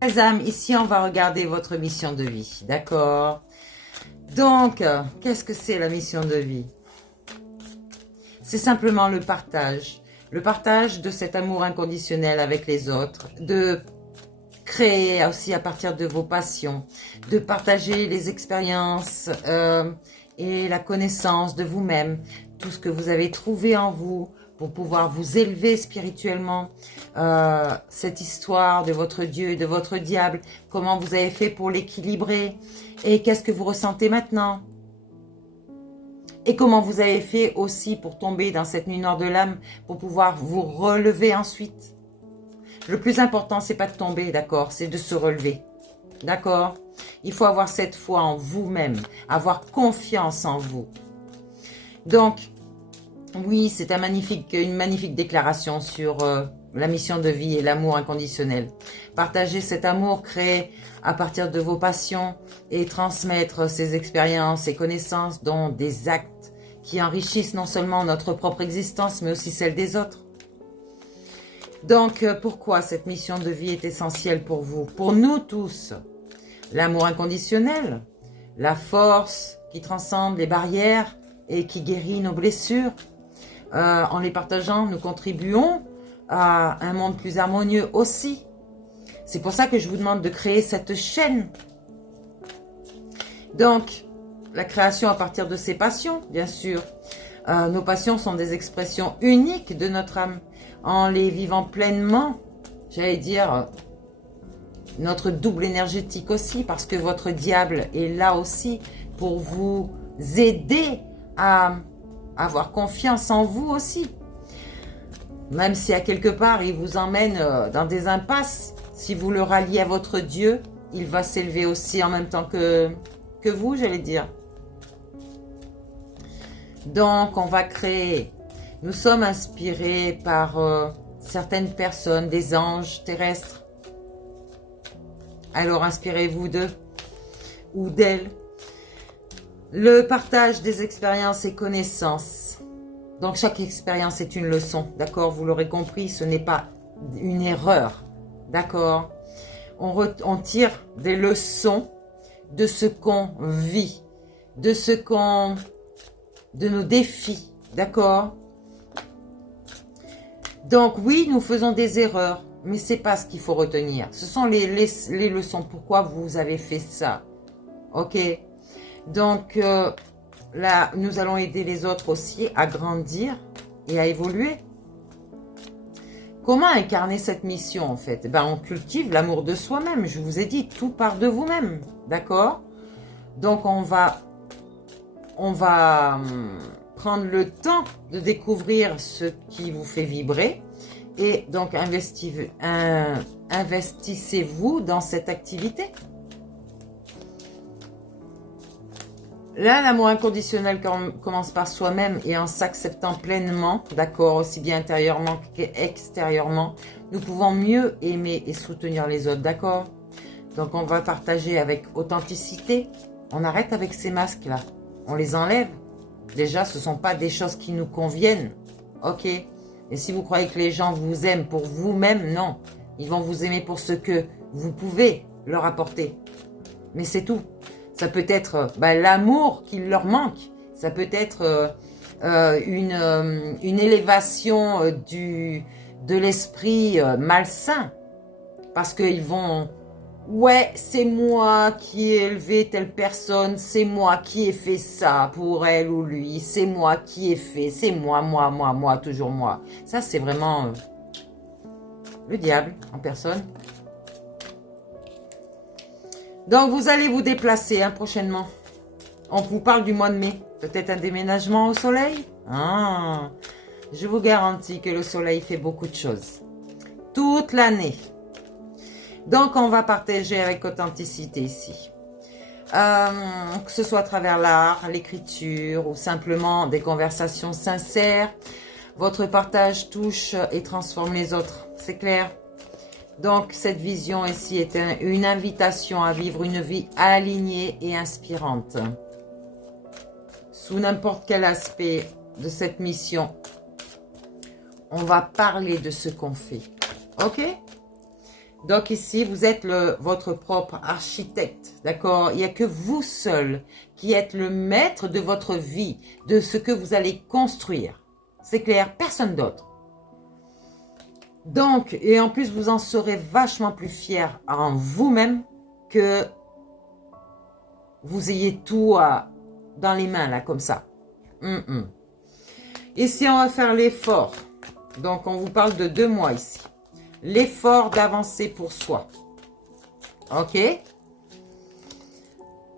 Les âmes, ici on va regarder votre mission de vie, d'accord? Donc, qu'est-ce que c'est la mission de vie? C'est simplement le partage de cet amour inconditionnel avec les autres, de créer aussi à partir de vos passions, de partager les expériences et la connaissance de vous-même, tout ce que vous avez trouvé en vous pour pouvoir vous élever spirituellement, cette histoire de votre Dieu et de votre diable, comment vous avez fait pour l'équilibrer et qu'est-ce que vous ressentez maintenant et comment vous avez fait aussi pour tomber dans cette nuit noire de l'âme pour pouvoir vous relever ensuite. Le plus important, c'est pas de tomber, d'accord? C'est de se relever, d'accord? Il faut avoir cette foi en vous-même, avoir confiance en vous. Donc, oui, c'est une magnifique déclaration sur la mission de vie et l'amour inconditionnel. Partager cet amour créé à partir de vos passions et transmettre ces expériences et connaissances dont des actes qui enrichissent non seulement notre propre existence, mais aussi celle des autres. Donc, pourquoi cette mission de vie est essentielle pour vous? Pour nous tous, l'amour inconditionnel, la force qui transcende les barrières et qui guérit nos blessures. En les partageant, nous contribuons à un monde plus harmonieux aussi. C'est pour ça que je vous demande de créer cette chaîne. Donc, la création à partir de ses passions, bien sûr. Nos passions sont des expressions uniques de notre âme. En les vivant pleinement, j'allais dire, notre double énergétique aussi, parce que votre diable est là aussi pour vous aider à avoir confiance en vous aussi. Même si à quelque part, il vous emmène dans des impasses, si vous le ralliez à votre Dieu, il va s'élever aussi en même temps que vous, j'allais dire. Donc, on va créer. Nous sommes inspirés par certaines personnes, des anges terrestres. Alors, inspirez-vous d'eux ou d'elles. Le partage des expériences et connaissances. Donc, chaque expérience est une leçon, d'accord? Vous l'aurez compris, ce n'est pas une erreur, d'accord? On tire des leçons de ce qu'on vit, de nos défis, d'accord? Donc, oui, nous faisons des erreurs, mais c'est pas ce qu'il faut retenir. Ce sont les leçons. Pourquoi vous avez fait ça? Ok? Donc, là, nous allons aider les autres aussi à grandir et à évoluer. Comment incarner cette mission, en fait? Ben, on cultive l'amour de soi-même. Je vous ai dit, tout part de vous-même. D'accord? Donc, on va prendre le temps de découvrir ce qui vous fait vibrer. Et donc, investissez-vous dans cette activité. Là, l'amour inconditionnel commence par soi-même et en s'acceptant pleinement, d'accord, aussi bien intérieurement qu'extérieurement, nous pouvons mieux aimer et soutenir les autres, d'accord? Donc, on va partager avec authenticité. On arrête avec ces masques-là. On les enlève. Déjà, ce ne sont pas des choses qui nous conviennent, ok? Et si vous croyez que les gens vous aiment pour vous-même, non. Ils vont vous aimer pour ce que vous pouvez leur apporter. Mais c'est tout. Ça peut être l'amour qui leur manque. Ça peut être une élévation de l'esprit malsain. Parce qu'ils vont... Ouais, c'est moi qui ai élevé telle personne. C'est moi qui ai fait ça pour elle ou lui. C'est moi qui ai fait. C'est moi, toujours moi. Ça, c'est vraiment le diable en personne. Donc, vous allez vous déplacer prochainement. On vous parle du mois de mai. Peut-être un déménagement au soleil. Je vous garantis que le soleil fait beaucoup de choses. Toute l'année. Donc, on va partager avec authenticité ici. Que ce soit à travers l'art, l'écriture ou simplement des conversations sincères. Votre partage touche et transforme les autres. C'est clair? Donc, cette vision ici est une invitation à vivre une vie alignée et inspirante. Sous n'importe quel aspect de cette mission, on va parler de ce qu'on fait. Ok? Donc ici, vous êtes votre propre architecte, d'accord? Il n'y a que vous seul qui êtes le maître de votre vie, de ce que vous allez construire. C'est clair, personne d'autre. Donc, et en plus, vous en serez vachement plus fier en vous-même que vous ayez tout dans les mains, là, comme ça. Ici, on va faire l'effort. Donc, on vous parle de 2 mois ici. L'effort d'avancer pour soi. Ok?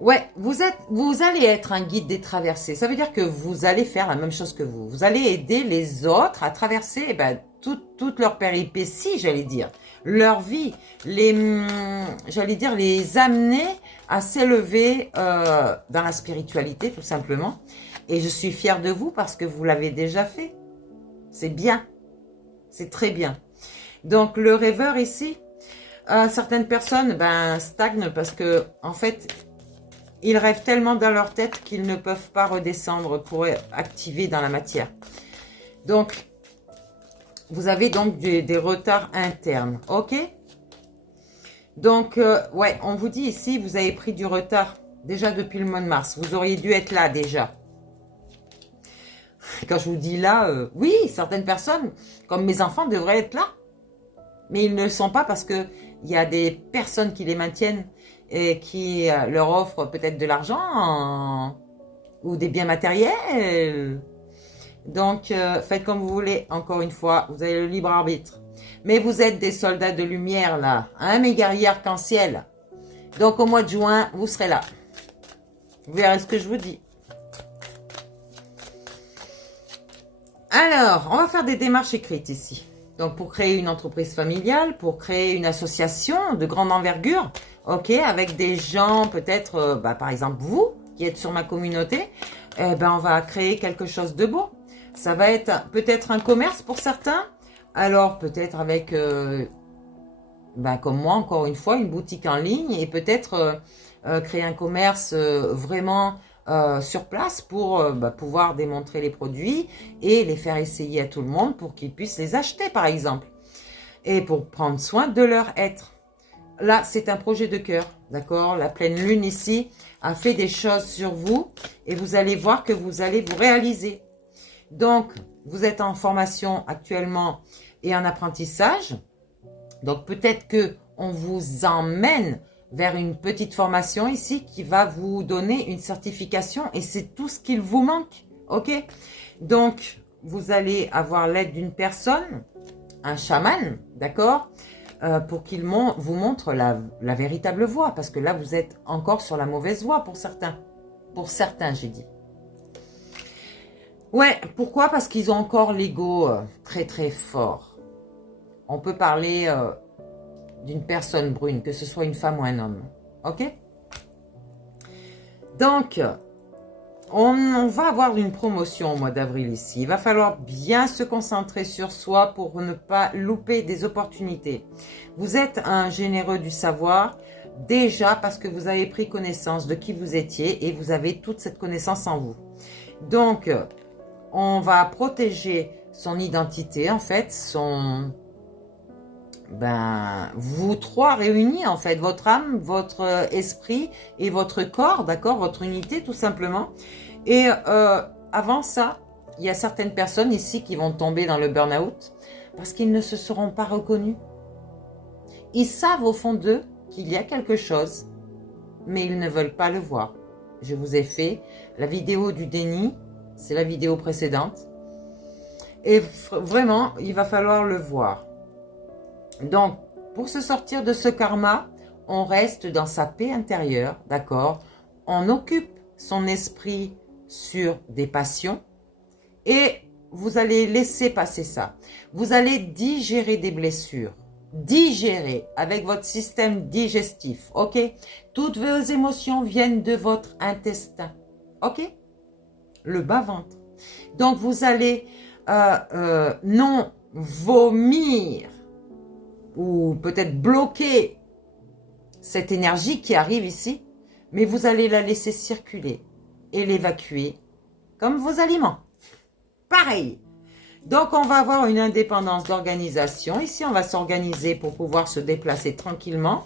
Ouais, vous allez être un guide des traversées. Ça veut dire que vous allez faire la même chose que vous. Vous allez aider les autres à traverser toutes leurs péripéties, j'allais dire. Leur vie. J'allais dire, les amener à s'élever dans la spiritualité, tout simplement. Et je suis fière de vous parce que vous l'avez déjà fait. C'est bien. C'est très bien. Donc, le rêveur ici, certaines personnes stagnent parce que, en fait, ils rêvent tellement dans leur tête qu'ils ne peuvent pas redescendre pour activer dans la matière. Donc, vous avez donc des retards internes, ok? Donc, ouais, on vous dit ici, vous avez pris du retard déjà depuis le mois de mars. Vous auriez dû être là déjà. Quand je vous dis là, oui, certaines personnes, comme mes enfants, devraient être là. Mais ils ne le sont pas parce qu'il y a des personnes qui les maintiennent et qui leur offrent peut-être de l'argent ou des biens matériels. Donc, faites comme vous voulez. Encore une fois, vous avez le libre arbitre. Mais vous êtes des soldats de lumière là, hein, mes guerriers arc-en-ciel. Donc, au mois de juin, vous serez là. Vous verrez ce que je vous dis. Alors, on va faire des démarches écrites ici. Donc, pour créer une entreprise familiale, pour créer une association de grande envergure, ok, avec des gens, peut-être, par exemple, vous, qui êtes sur ma communauté, on va créer quelque chose de beau. Ça va être peut-être un commerce pour certains, alors peut-être avec, comme moi, encore une fois, une boutique en ligne et peut-être créer un commerce vraiment sur place pour pouvoir démontrer les produits et les faire essayer à tout le monde pour qu'ils puissent les acheter, par exemple. Et pour prendre soin de leur être. Là, c'est un projet de cœur, d'accord? La pleine lune ici a fait des choses sur vous et vous allez voir que vous allez vous réaliser. Donc, vous êtes en formation actuellement et en apprentissage. Donc, peut-être que on vous emmène vers une petite formation ici qui va vous donner une certification et c'est tout ce qu'il vous manque, ok? Donc, vous allez avoir l'aide d'une personne, un chaman, d'accord? Pour qu'il vous montre la véritable voie, parce que là, vous êtes encore sur la mauvaise voie pour certains. Pour certains, j'ai dit. Ouais, pourquoi? Parce qu'ils ont encore l'ego très très fort. On peut parler d'une personne brune, que ce soit une femme ou un homme. Ok? Donc, on va avoir une promotion au mois d'avril ici. Il va falloir bien se concentrer sur soi pour ne pas louper des opportunités. Vous êtes un généreux du savoir, déjà parce que vous avez pris connaissance de qui vous étiez et vous avez toute cette connaissance en vous. Donc, on va protéger son identité, en fait, vous trois réunis, en fait, votre âme, votre esprit et votre corps, d'accord, votre unité, tout simplement. Et avant ça, il y a certaines personnes ici qui vont tomber dans le burn-out parce qu'ils ne se seront pas reconnus. Ils savent au fond d'eux qu'il y a quelque chose, mais ils ne veulent pas le voir. Je vous ai fait la vidéo du déni, c'est la vidéo précédente. Et vraiment, il va falloir le voir. Donc, pour se sortir de ce karma, on reste dans sa paix intérieure, d'accord? On occupe son esprit sur des passions et vous allez laisser passer ça. Vous allez digérer des blessures. Digérer avec votre système digestif, ok? Toutes vos émotions viennent de votre intestin, ok? Le bas-ventre. Donc, vous allez non vomir ou peut-être bloquer cette énergie qui arrive ici, mais vous allez la laisser circuler et l'évacuer comme vos aliments. Pareil. Donc, on va avoir une indépendance d'organisation. Ici, on va s'organiser pour pouvoir se déplacer tranquillement.